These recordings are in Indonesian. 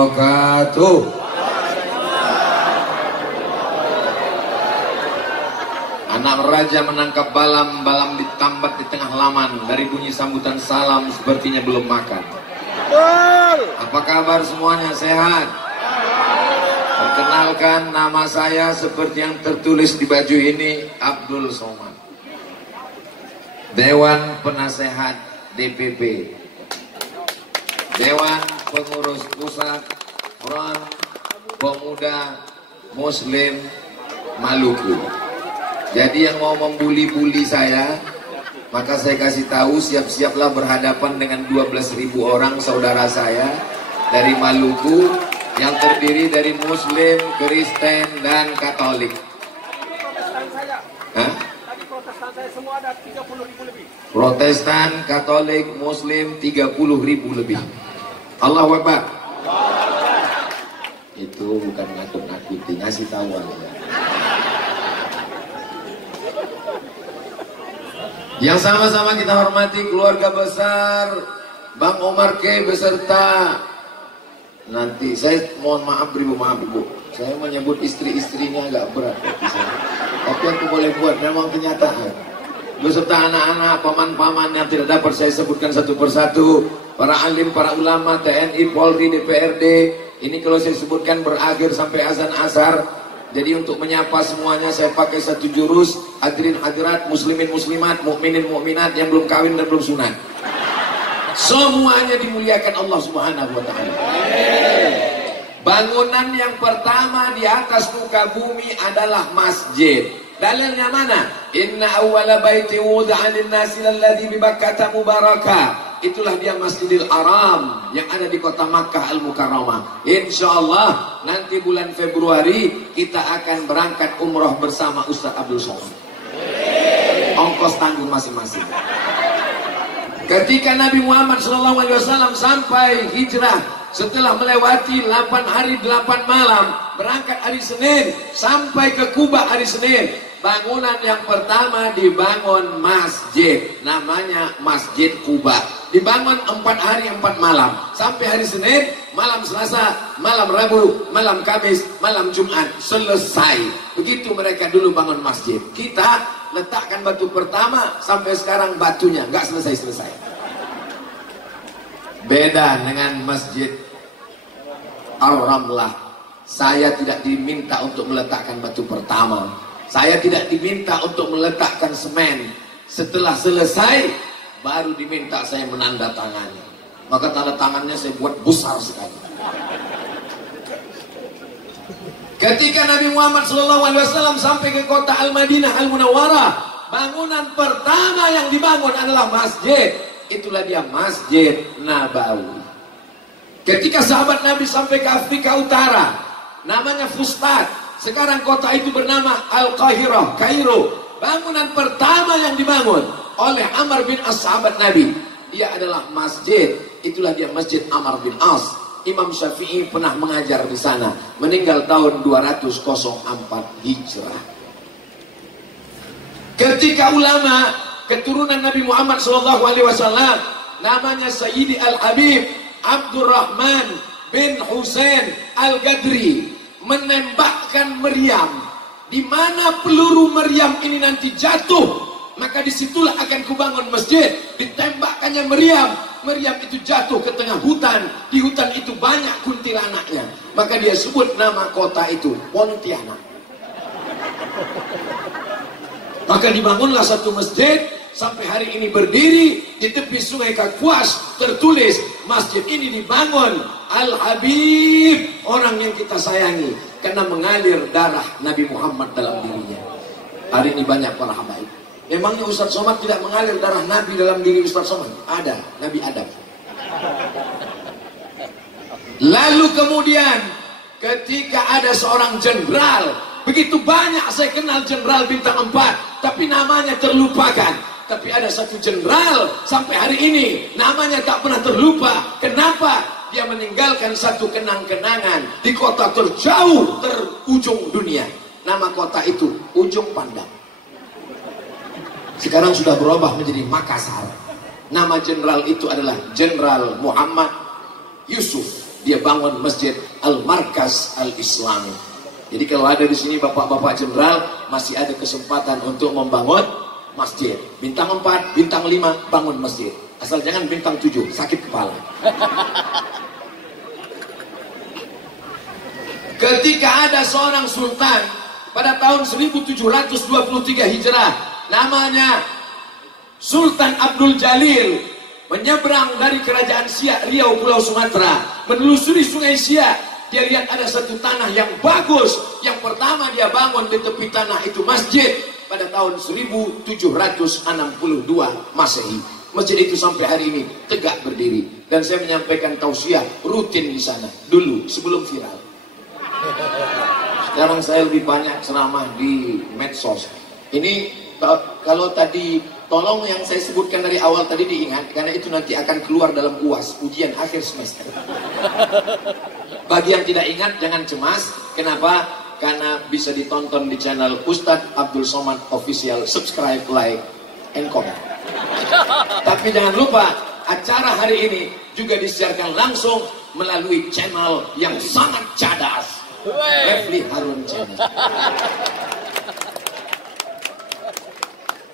wabarakatuh. Anak raja menangkap balam, balam ditambat di tengah laman. Dari bunyi sambutan salam sepertinya belum makan. Apa kabar semuanya, sehat? Perkenalkan, nama saya seperti yang tertulis di baju ini, Abdul Somad, Dewan Penasehat DPP, Dewan Pengurus Pusat Front Pemuda Muslim Maluku. Jadi yang mau membuli-buli saya, maka saya kasih tahu, siap-siaplah berhadapan dengan 12.000 orang saudara saya dari Maluku yang terdiri dari Muslim, Kristen, dan Katolik. Hah? Protestan, Katolik, Muslim 30.000 lebih. Allahu Akbar. Itu bukan nakut-nakuti, ngasih tahu aja. Yang sama-sama kita hormati keluarga besar Bang Omar K beserta, nanti saya mohon maaf ibu, saya menyebut istri-istrinya agak berat bagi saya, tapi aku boleh buat, memang kenyataan. Beserta anak-anak, paman-paman yang tidak dapat saya sebutkan satu persatu, para alim, para ulama, TNI, Polri, DPRD. Ini kalau saya sebutkan berakhir sampai azan asar. Jadi untuk menyapa semuanya saya pakai satu jurus, hadirin hadirat, muslimin muslimat, mukminin mukminat yang belum kawin dan belum sunat. Semuanya dimuliakan Allah Subhanahu wa taala. Bangunan yang pertama di atas muka bumi adalah masjid. Dalilnya mana? Inna awwala baiti wudi'a lin-nasi alladzi bi Bakkah mubarakah. Itulah dia Masjidil Haram yang ada di kota Makkah Al-Mukarramah. Insyaallah nanti bulan Februari kita akan berangkat umroh bersama Ustaz Abdul Somad. Ongkos tanggung masing-masing. Ketika Nabi Muhammad SAW sampai hijrah, setelah melewati 8 hari 8 malam, berangkat hari Senin sampai ke Kuba hari Senin, bangunan yang pertama dibangun masjid, namanya Masjid Kuba. Dibangun 4 hari 4 malam, sampai hari Senin, malam Selasa, malam Rabu, malam Kamis, malam Jumat, selesai. Begitu mereka dulu bangun masjid. Kita letakkan batu pertama, sampai sekarang batunya nggak selesai-selesai. Beda dengan Masjid Ar-Ramlah. Saya tidak diminta untuk meletakkan batu pertama. Saya tidak diminta untuk meletakkan semen. Setelah selesai, baru diminta saya menandatangani. Maka tanda tangannya saya buat besar sekali. Ketika Nabi Muhammad SAW sampai ke kota Al-Madinah Al-Munawwarah, bangunan pertama yang dibangun adalah masjid. Itulah dia Masjid Nabawi. Ketika sahabat Nabi sampai ke Afrika Utara, namanya Fustat. Sekarang kota itu bernama Al-Qahirah, Kairo. Bangunan pertama yang dibangun oleh Amr bin As, sahabat Nabi, dia adalah masjid. Itulah dia Masjid Amr bin As. Imam Syafi'i pernah mengajar di sana, meninggal tahun 204 Hijrah. Ketika ulama keturunan Nabi Muhammad SAW, namanya Sayyidi Al-Habib Abdurrahman bin Husain Al-Gadri, menembakkan meriam. Di mana peluru meriam ini nanti jatuh, maka disitulah akan kubangun masjid. Ditembakkannya meriam, meriam itu jatuh ke tengah hutan. Di hutan itu banyak kuntilanaknya, maka dia sebut nama kota itu Pontianak. Maka dibangunlah satu masjid, sampai hari ini berdiri di tepi sungai Kapuas. Tertulis, masjid ini dibangun Al-Habib, orang yang kita sayangi, karena mengalir darah Nabi Muhammad dalam dirinya. Hari ini banyak para habaib. Memangnya Ustaz Somad tidak mengalir darah Nabi dalam diri Ustaz Somad? Ada, Nabi Adam. Lalu kemudian ketika ada seorang jenderal, begitu banyak saya kenal jenderal bintang 4, tapi namanya terlupakan. Tapi ada satu jenderal sampai hari ini namanya tak pernah terlupa. Kenapa? Dia meninggalkan satu kenang-kenangan di kota terjauh terujung dunia. Nama kota itu Ujung Pandang. Sekarang sudah berubah menjadi Makassar. Nama jenderal itu adalah Jenderal Muhammad Yusuf. dia bangun masjid Al-Markaz Al-Islami. Jadi kalau ada di sini bapak-bapak jenderal, masih ada kesempatan untuk membangun masjid. Bintang 4, bintang 5, bangun masjid. Asal jangan bintang 7, sakit kepala. Ketika ada seorang sultan pada tahun 1723 Hijrah, namanya Sultan Abdul Jalil, menyeberang dari kerajaan Siak Riau, Pulau Sumatera, menelusuri sungai Siak. Dia lihat ada satu tanah yang bagus. Yang pertama dia bangun di tepi tanah itu masjid pada tahun 1762 Masehi. Masjid itu sampai hari ini tegak berdiri. Dan saya menyampaikan tausiah rutin di sana dulu sebelum viral. Sekarang saya lebih banyak ceramah di medsos. Ini kalau tadi, tolong yang saya sebutkan dari awal tadi diingat, karena itu nanti akan keluar dalam UAS, ujian akhir semester. Bagi yang tidak ingat jangan cemas. Kenapa? Karena bisa ditonton di channel Ustadz Abdul Somad Official. Subscribe, like, and comment. Tapi jangan lupa, acara hari ini juga disiarkan langsung melalui channel yang sangat cadas, Refli Harun Channel.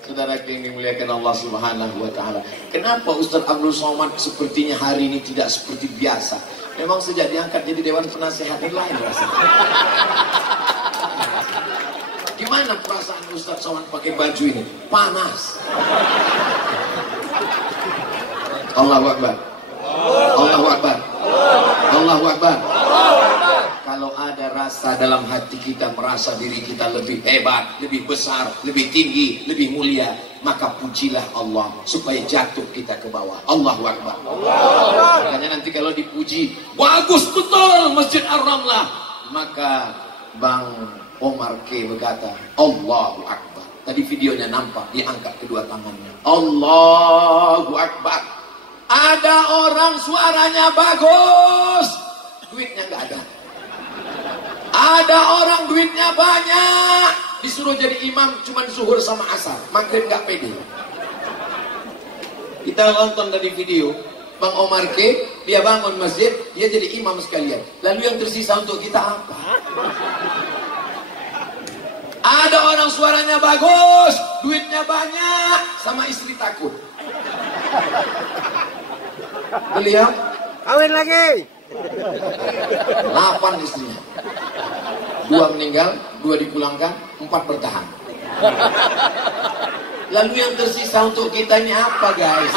Saudara yang dimuliakan Allah Subhanahu wa Ta'ala, kenapa Ustadz Abdul Somad sepertinya hari ini tidak seperti biasa? Memang sejak diangkat jadi Dewan Penasehat ini lain rasanya. Gimana perasaan Ustadz Somad pakai baju ini? Panas. Allahu Akbar. Allahu Akbar. Allahu Akbar. Kalau ada rasa dalam hati kita merasa diri kita lebih hebat, lebih besar, lebih tinggi, lebih mulia, maka pujilah Allah supaya jatuh kita ke bawah. Allahu Akbar. Makanya nanti kalau dipuji, bagus betul Masjid Ar-Ramlah, maka Bang Omar K berkata, Allahu Akbar. Tadi videonya nampak, diangkat kedua tangannya. Allahu Akbar. Ada orang suaranya bagus, duitnya nggak ada. Ada orang duitnya banyak, disuruh jadi imam cuman zuhur sama asar, maghrib nggak pede. Kita nonton tadi video, Bang Omar K, dia bangun masjid, dia jadi imam sekalian. Lalu yang tersisa untuk kita apa? Ada orang suaranya bagus, duitnya banyak, sama istri takut. Beliau kawin lagi. 8 istrinya. 2 meninggal, 2 dipulangkan, 4 bertahan. Lalu yang tersisa untuk kita ini apa, guys?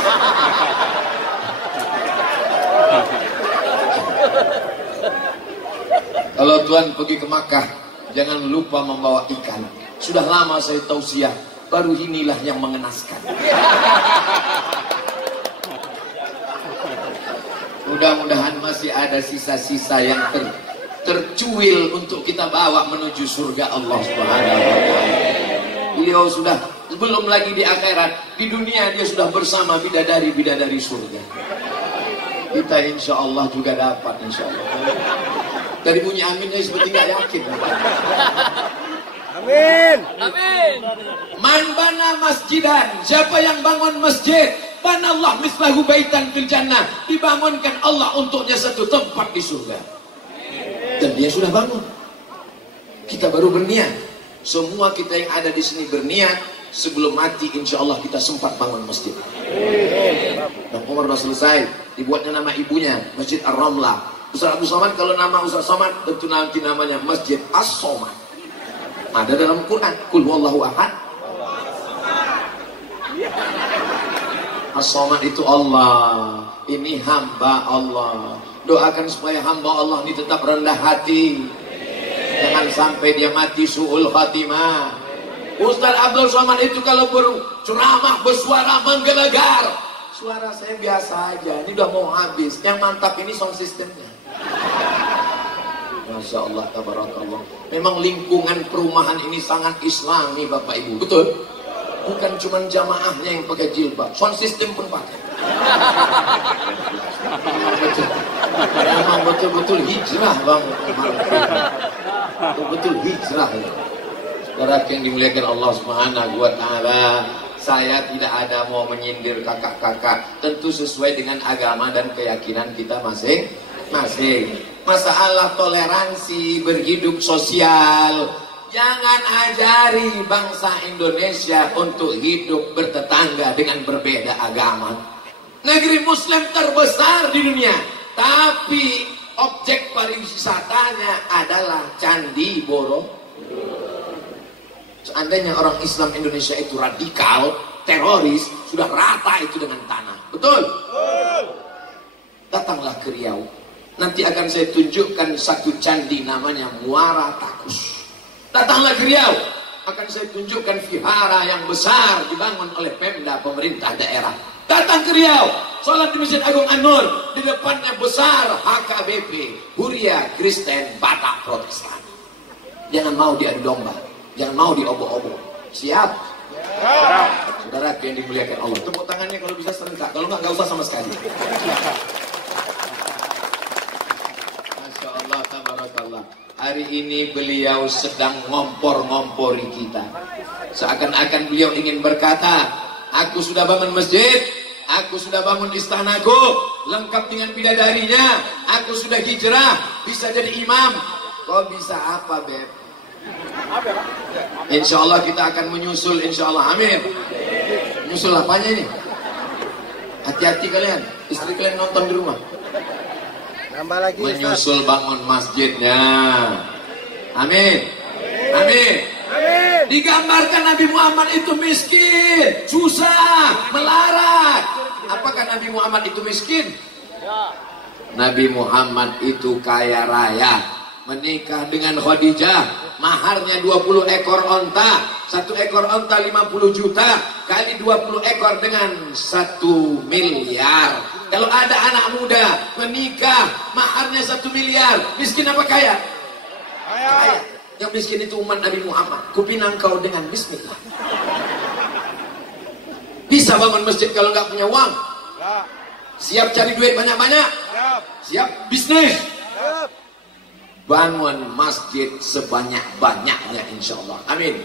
Kalau Tuhan pergi ke Makkah, jangan lupa membawa ikan. Sudah lama saya tausiah, baru inilah yang mengenaskan. Mudah-mudahan masih ada sisa-sisa yang tercuil untuk kita bawa menuju surga Allah Subhanahu wa Ta'ala. Beliau sudah, belum lagi di akhirat, di dunia dia sudah bersama bidadari-bidadari surga. Kita insya Allah juga dapat, insya Allah. Dari bunyi aminnya seperti nggak yakin. Amin. Amin. Man bana masjidan, siapa yang bangun masjid, banallah mislahu baitan fil jannah, dibangunkan Allah untuknya satu tempat di surga. Dan dia sudah bangun. Kita baru berniat. Semua kita yang ada di sini berniat, sebelum mati insya Allah kita sempat bangun masjid. Dan Umar sudah selesai, dibuatnya nama ibunya Masjid Ar-Ramlah. Ustaz Abdul Somad, kalau nama Ustaz Somad tentu nanti namanya Masjid As-Somad. Ada dalam Quran, Qul huwallahu ahad. As-Somad itu Allah, ini hamba Allah. Doakan supaya hamba Allah ini tetap rendah hati, jangan sampai dia mati su'ul khatimah. Ustaz Abdul Somad itu kalau berceramah bersuara menggelegar. Suara saya biasa aja, ini udah mau habis. Yang mantap ini sound systemnya. Masya Allah, tabarakallah. Memang lingkungan perumahan ini sangat islami Bapak Ibu, betul? Bukan cuma jamaahnya yang pakai jilbab, sound system pun pakai. Memang betul-betul hijrah Bang. Betul-betul hijrah. Saudara yang dimuliakan Allah Subhanahu wa Ta'ala, saya tidak ada mau menyindir kakak-kakak, tentu sesuai dengan agama dan keyakinan kita masing. Masih. Masalah toleransi, berhidup sosial. Jangan ajari bangsa Indonesia untuk hidup bertetangga dengan berbeda agama. Negeri Muslim terbesar di dunia, tapi objek pariwisatanya adalah Candi Borobudur. Seandainya orang Islam Indonesia itu radikal, teroris, sudah rata itu dengan tanah. Betul? Datanglah ke Riau. Nanti akan saya tunjukkan satu candi namanya Muara Takus. Datanglah ke Riau. Akan saya tunjukkan vihara yang besar dibangun oleh Pemda, pemerintah daerah. Datang ke Riau, sholat di Masjid Agung An-Nur. Di depannya besar HKBP, Huria, Kristen, Batak, Protestan. Jangan mau diadu domba, jangan mau diobok-obok. Siap? Saudara yang dimuliakan Allah, tepuk tangannya kalau bisa serentak. Kalau nggak usah sama sekali. Masya Allah, tabarakallah. Hari ini beliau sedang ngompor-ngompori kita. Seakan-akan beliau ingin berkata, aku sudah bangun masjid, aku sudah bangun istanaku, lengkap dengan bidadarinya, aku sudah hijrah, bisa jadi imam. Kau bisa apa, Beb? Insya Allah kita akan menyusul, insya Allah, amin. Menyusul apanya ini? Hati-hati kalian, istri kalian nonton di rumah. Lagi, menyusul bangun masjidnya. Amin. Amin. Amin. Digambarkan Nabi Muhammad itu miskin, susah, melarat. Apakah Nabi Muhammad itu miskin? Ya. Nabi Muhammad itu kaya raya. Menikah dengan Khadijah, maharnya 20 ekor onta. 1 ekor onta 50 juta kali 20 ekor dengan 1 miliar. Kalau ada anak muda menikah, maharnya 1 miliar, miskin apa kaya? Kaya. Yang miskin itu umat Nabi Muhammad. Kupinang kau dengan bismillah. Bisa bangun masjid kalau nggak punya uang? Siap cari duit banyak-banyak? Siap bisnis? Bangun masjid sebanyak-banyaknya insya Allah. Amin.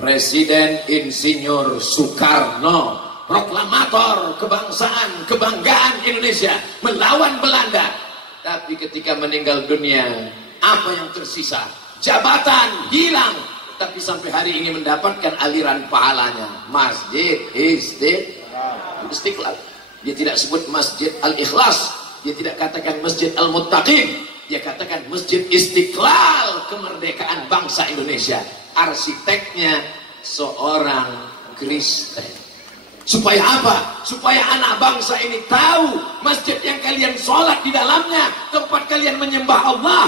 Presiden Insinyur Soekarno, proklamator kebangsaan, kebanggaan Indonesia, melawan Belanda. Tapi ketika meninggal dunia, apa yang tersisa? Jabatan hilang. Tapi sampai hari ini mendapatkan aliran pahalanya. Masjid Istiqlal. Dia tidak sebut Masjid Al-Ikhlas. Dia tidak katakan Masjid Al-Muttaqin. Dia katakan Masjid Istiqlal, kemerdekaan bangsa Indonesia. Arsiteknya seorang Kristen. Supaya apa? Supaya anak bangsa ini tahu masjid yang kalian sholat di dalamnya, tempat kalian menyembah Allah,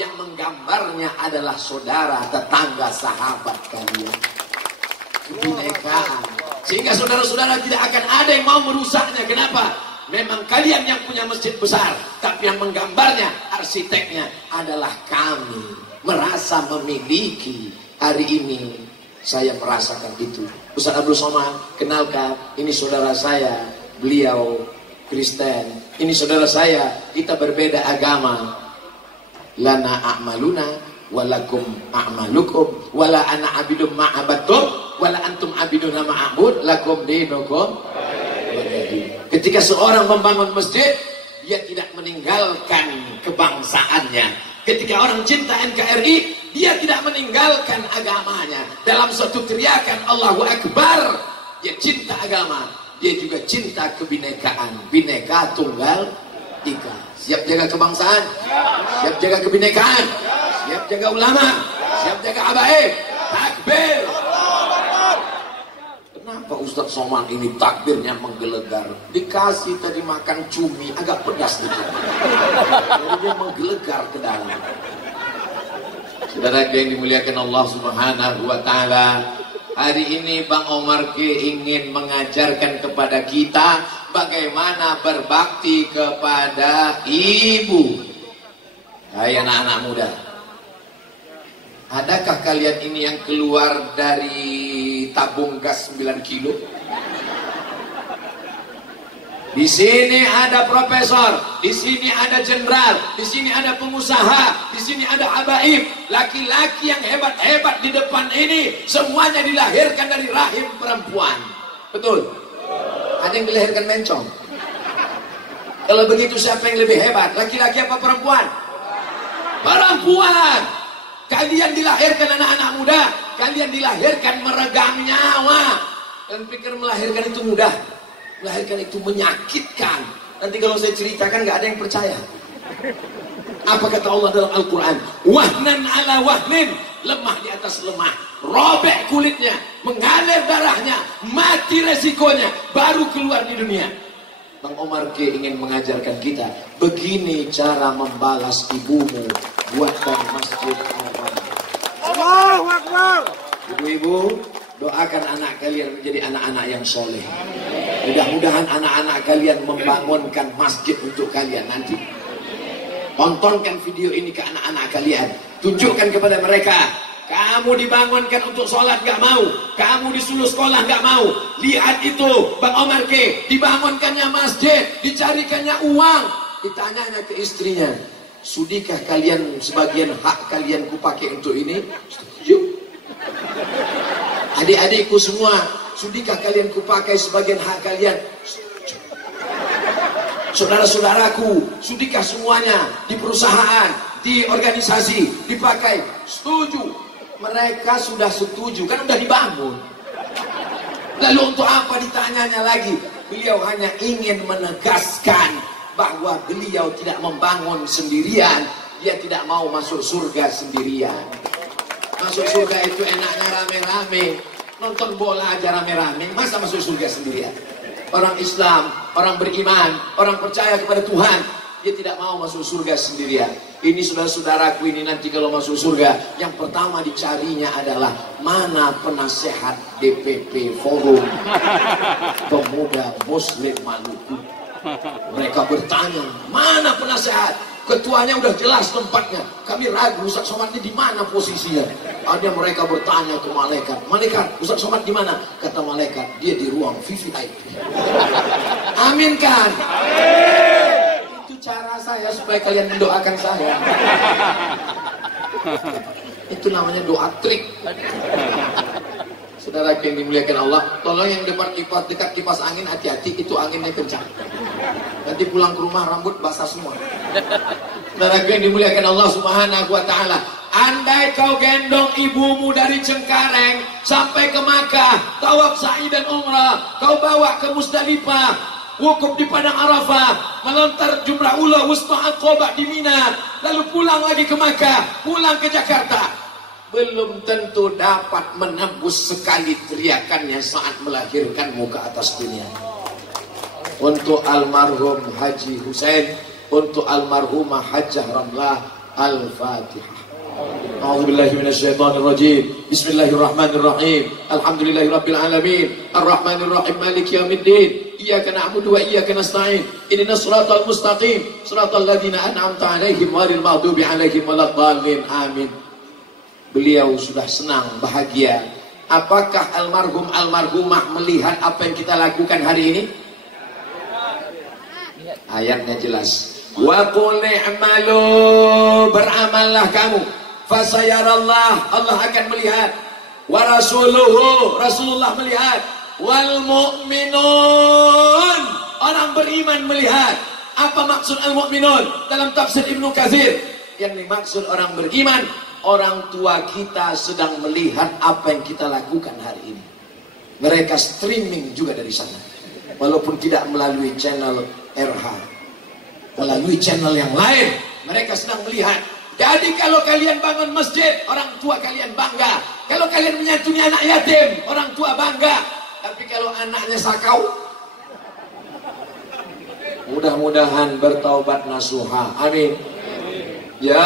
yang menggambarnya adalah saudara, tetangga, sahabat kalian. Kebinekaan. Sehingga saudara-saudara tidak akan ada yang mau merusaknya. Kenapa? Memang kalian yang punya masjid besar, tapi yang menggambarnya, arsiteknya adalah kami. Merasa memiliki. Hari ini saya merasakan itu. Ustaz Abdul Somad, kenalkan, ini saudara saya, beliau Kristen. Ini saudara saya, kita berbeda agama. Lana a'maluna walakum a'malukum wala ana abidum ma'abatum wala antum abiduna ma'abud lakum dinukum. Ketika seorang membangun masjid, dia tidak meninggalkan kebangsaannya. Ketika orang cinta NKRI, dia tidak meninggalkan agamanya. Dalam suatu teriakan Allahu Akbar, dia cinta agama, dia juga cinta kebinekaan. Bineka Tunggal Ika. Siap jaga kebangsaan, siap jaga kebinekaan, siap jaga ulama, siap jaga habaib. Takbir. Kenapa Ustadz Somad ini takbirnya menggelegar? Dikasih tadi makan cumi agak pedas dikit. Jadi dia menggelegar ke dalam. Saudara yang dimuliakan Allah Subhanahu wa taala, hari ini Bang Omar K ingin mengajarkan kepada kita bagaimana berbakti kepada ibu. Hai anak-anak muda. Adakah kalian ini yang keluar dari tabung gas 9 kilo? Di sini ada profesor, di sini ada jenderal, di sini ada pengusaha, di sini ada habaib. Laki-laki yang hebat-hebat di depan ini semuanya dilahirkan dari rahim perempuan. Betul? Ada yang dilahirkan mencong. Kalau begitu siapa yang lebih hebat? Laki-laki apa perempuan? Perempuan. Kalian dilahirkan anak-anak muda, kalian dilahirkan meregang nyawa. Dan pikir melahirkan itu mudah. Melahirkan itu menyakitkan. Nanti kalau saya ceritakan nggak ada yang percaya. Apa kata Allah dalam Al-Quran? Wahnan ala wahnin, lemah di atas lemah, robek kulitnya, mengalir darahnya, mati resikonya, baru keluar di dunia. Bang Omar K ingin mengajarkan kita, begini cara membalas ibumu, buatkan masjid Al-Quran. Allahu Akbar. Ibu-ibu, doakan anak kalian menjadi anak-anak yang soleh. Mudah-mudahan anak-anak kalian membangunkan masjid untuk kalian nanti. Tontonkan video ini ke anak-anak kalian. Tunjukkan kepada mereka. Kamu dibangunkan untuk sholat gak mau. Kamu disuruh sekolah gak mau. Lihat itu Bang Omar K. Dibangunkannya masjid. Dicarikannya uang. Ditanyanya ke istrinya. Sudikah kalian sebagian hak kalian kupakai untuk ini? Setuju. Adik-adikku semua. Sudikah kalian kupakai sebagian hak kalian? Saudara-saudaraku, sudikah semuanya di perusahaan, di organisasi dipakai? Setuju. Mereka sudah setuju, kan udah dibangun. Lalu untuk apa ditanyanya lagi? Beliau hanya ingin menegaskan bahwa beliau tidak membangun sendirian. Dia tidak mau masuk surga sendirian. Masuk surga itu enaknya rame-rame. Nonton bola aja rame-rame. Masa masuk surga sendirian? Orang Islam, orang beriman, orang percaya kepada Tuhan, dia tidak mau masuk surga sendirian. Ini saudara-saudaraku, ini nanti kalau masuk surga, yang pertama dicarinya adalah mana penasehat DPP Forum Pemuda Muslim Maluku. Mereka bertanya, mana penasehat? Ketuanya udah jelas tempatnya. Kami ragu Ustaz Somad ini di mana posisinya. Ada mereka bertanya ke malaikat. Malaikat, Ustaz Somad di mana? Kata malaikat, dia di ruang VVIP. Amin kan? Amin. Itu cara saya supaya kalian mendoakan saya. Itu namanya doa trik. Saudara yang dimuliakan Allah, tolong yang dekat kipas angin hati-hati, itu anginnya kencang. Nanti pulang ke rumah rambut basah semua. Saudara yang dimuliakan Allah Subhanahu wa taala, andai kau gendong ibumu dari Cengkareng sampai ke Makkah, tawaf sa'i dan umrah, kau bawa ke Musdalifah, wukuf di Padang Arafah, melontar jumrah ula wusta Aqabah di Mina, lalu pulang lagi ke Makkah, pulang ke Jakarta, belum tentu dapat menembus sekali teriakannya saat melahirkanmu ke atas dunia. Untuk almarhum Haji Hussein, untuk almarhumah Hajjah Ramlah, Al-Fatihah. A'udzubillahi minasyaitonirrajim. Bismillahirrahmanirrahim. Alhamdulillahirabbil alamin. Arrahmanirrahim. Maliki yaumiddin. Iyyaka na'budu wa iyyaka nasta'in. Ihdinas shiratal mustaqim. Shiratal ladzina an'amta 'alaihim ghairil maghdubi 'alaihim waladdallin. Amin. Beliau sudah senang, bahagia. Apakah almarhumah melihat apa yang kita lakukan hari ini? Ayatnya jelas. Wa qul i'malu, beramallah kamu. Fasayarallah, Allah akan melihat. Wa rasuluhu, Rasulullah melihat. Wal mu'minun, orang beriman melihat. Apa maksud al-mu'minun? Dalam tafsir Ibnu Katsir, yang dimaksud orang beriman, orang tua kita sedang melihat apa yang kita lakukan hari ini. Mereka streaming juga dari sana, walaupun tidak melalui channel RH, melalui channel yang lain. Mereka sedang melihat. Jadi kalau kalian bangun masjid, orang tua kalian bangga. Kalau kalian menyantuni anak yatim, orang tua bangga. Tapi kalau anaknya sakau, mudah-mudahan bertaubat nasuha. Amin. Ya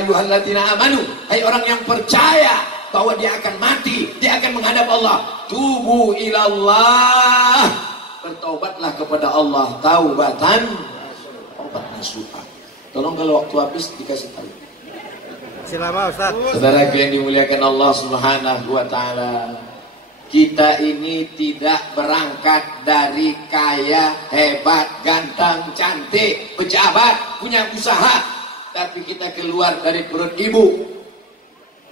ayyuhalladzina amanu, hai orang yang percaya bahwa dia akan mati, dia akan menghadap Allah. Tubu ilallah, bertaubatlah kepada Allah taubatan taubat nasuha. Tolong kalau waktu habis dikasih tahu. Silakan Ustaz. Saudara yang dimuliakan Allah Subhanahu wa taala, kita ini tidak berangkat dari kaya, hebat, ganteng, cantik, pejabat, punya usaha, tapi kita keluar dari perut ibu.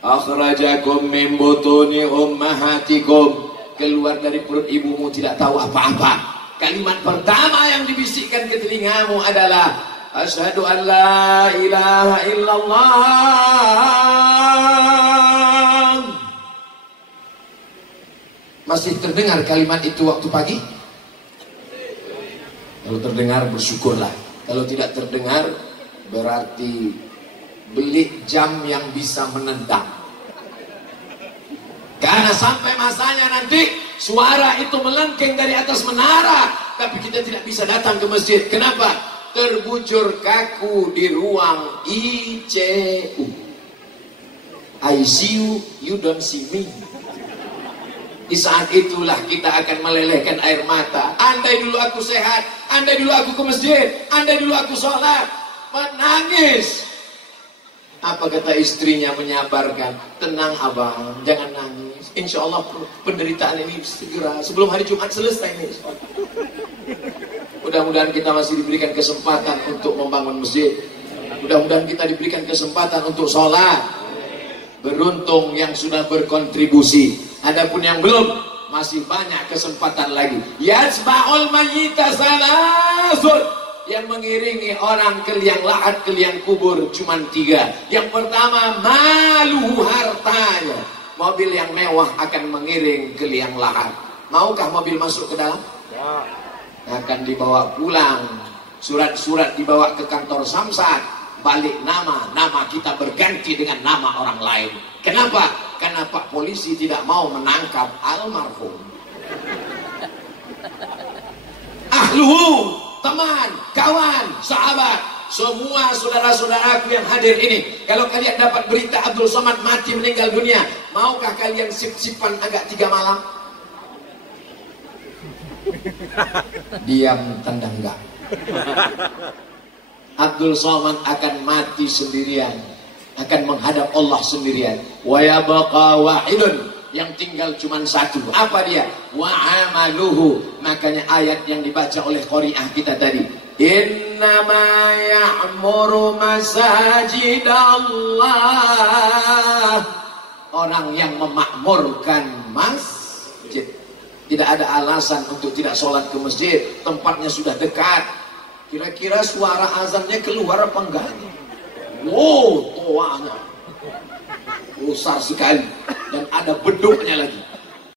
Akhrajakum min butuni ummahatikum, keluar dari perut ibumu tidak tahu apa-apa. Kalimat pertama yang dibisikkan ke telingamu adalah asyhadu an la ilaha illallah. Masih terdengar kalimat itu waktu pagi? Kalau terdengar bersyukurlah. Kalau tidak terdengar berarti beli jam yang bisa menendang. Karena sampai masanya nanti suara itu melengking dari atas menara, tapi kita tidak bisa datang ke masjid. Kenapa? Terbujur kaku di ruang ICU. ICU, you don't see me. Di saat itulah kita akan melelehkan air mata. Andai dulu aku sehat, andai dulu aku ke masjid, andai dulu aku sholat, menangis. Apa kata istrinya menyabarkan? Tenang abang, jangan nangis. Insya Allah penderitaan ini segera sebelum hari Jumat selesai nih. Mudah-mudahan kita masih diberikan kesempatan untuk membangun masjid. Mudah-mudahan kita diberikan kesempatan untuk sholat. Beruntung yang sudah berkontribusi. Adapun yang belum, masih banyak kesempatan lagi. Yajma'ul mayyita salasun. Yang mengiringi orang ke liang lahat, ke liang kubur cuma 3. Yang pertama, maluhu, hartanya. Mobil yang mewah akan mengiring ke liang lahat. Maukah mobil masuk ke dalam? Ya. Akan dibawa pulang. Surat-surat dibawa ke kantor Samsat. Balik nama kita berganti dengan nama orang lain. Kenapa? Karena Pak Polisi tidak mau menangkap almarhum. Ahluhu, teman, kawan, sahabat, semua saudara-saudaraku yang hadir ini, kalau kalian dapat berita Abdul Somad mati meninggal dunia, maukah kalian sip-sipan agak 3 malam? Diam tanda enggak. Abdul Somad akan mati sendirian, akan menghadap Allah sendirian. Wa yabqa wahidun, yang tinggal cuma 1. Apa dia? Wa amaluhu. Makanya ayat yang dibaca oleh qari'ah kita tadi, innama ya'muru masajidallah. Orang yang memakmurkan masjid. Tidak ada alasan untuk tidak sholat ke masjid. Tempatnya sudah dekat. Kira-kira suara azannya keluar apa enggak? Wow, toanya besar sekali. Dan ada beduknya lagi.